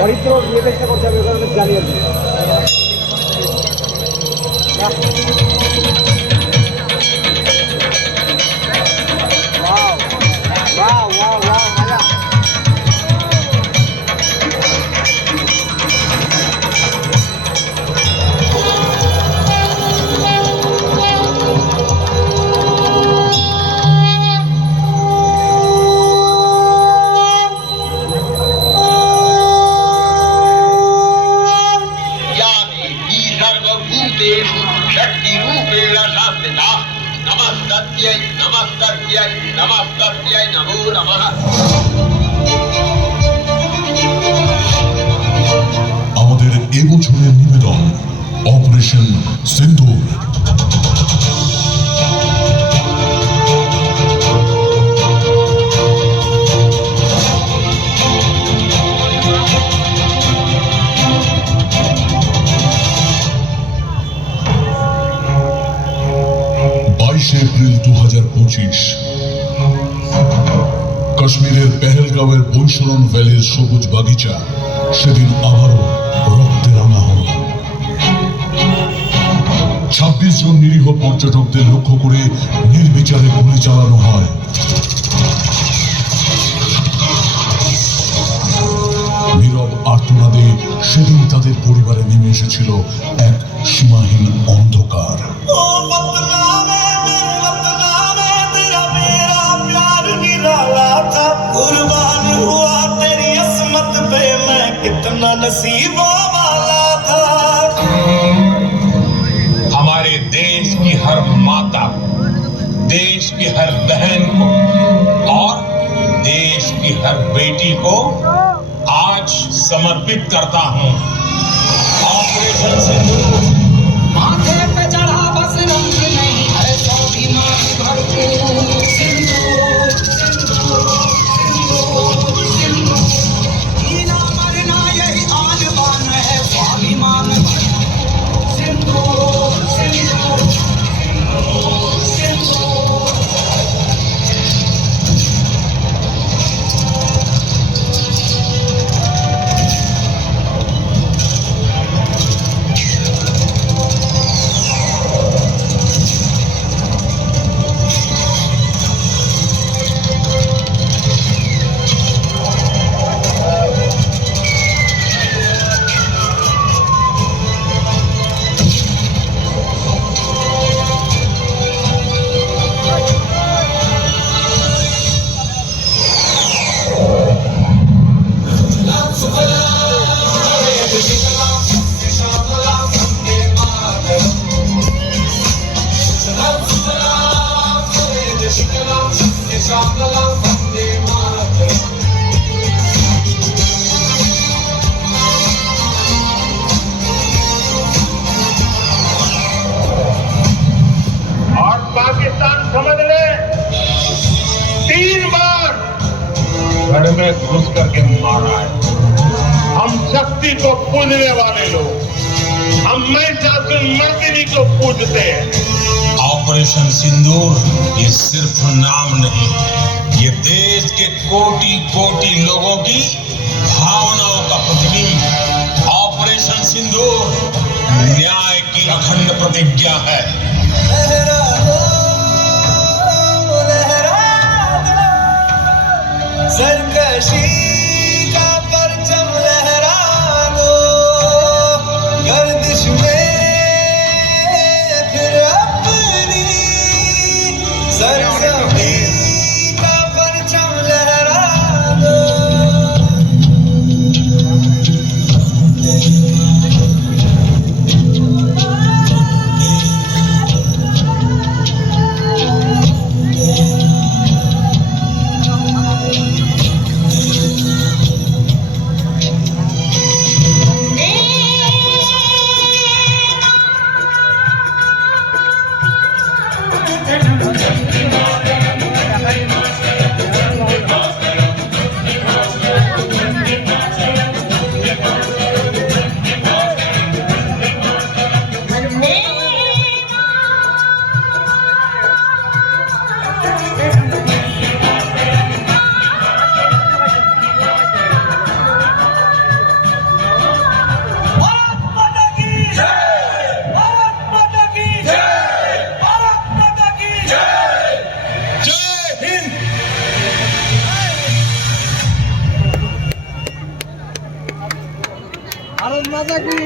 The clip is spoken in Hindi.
হরিদ্র নির্দেশনা করতে হবে জানিয়ে দিই। नमस्तस्यै नमो नमः। আমাদের এবছরের নিবেদন অপারেশন সিন্দুর। এপ্রিল 2025 কাশ্মীরের পেহেলগাঁওয়ের বৈশরণ ভ্যালির সবুজ বাগিচা সেদিন আবারও রক্তে রাঙা হল। 26 জন নিরীহ পর্যটকদের লক্ষ্য করে নির্বিচারে গুলি চালানো হয়। নীরব আর্তনাদে সেদিন তাদের পরিবারে নেমে এসেছিল এক সীমাহীন অন্ধকার। हमारे देश की हर माता, देश की हर बहन को और देश की हर बेटी को आज समर्पित करता हूं। ऑपरेशन सिंदूर माथे पे चढ़ा बस रंग नहीं है स्वाभिमान भरपूर। सिंदूर सिंदूर सिंदूर जीना मरना यही आन बान है स्वाभिमान भरपूर। सिंदूर सिंदूर सिंदूर में घुस करके मारा है। हम शक्ति को पूजने वाले लोग, हम महिषासुरमर्दिनी को पूजते हैं। ऑपरेशन सिंदूर ये सिर्फ नाम नहीं, ये देश के कोटि कोटि लोगों की भावनाओं का प्रतिबिंब। ऑपरेशन सिंदूर न्याय की अखंड प्रतिज्ञा है। सरकशी का परचम लहरा दो, गर्दिश में फिर अपनी सरजमी का परचम लहरा दो। রাজা কি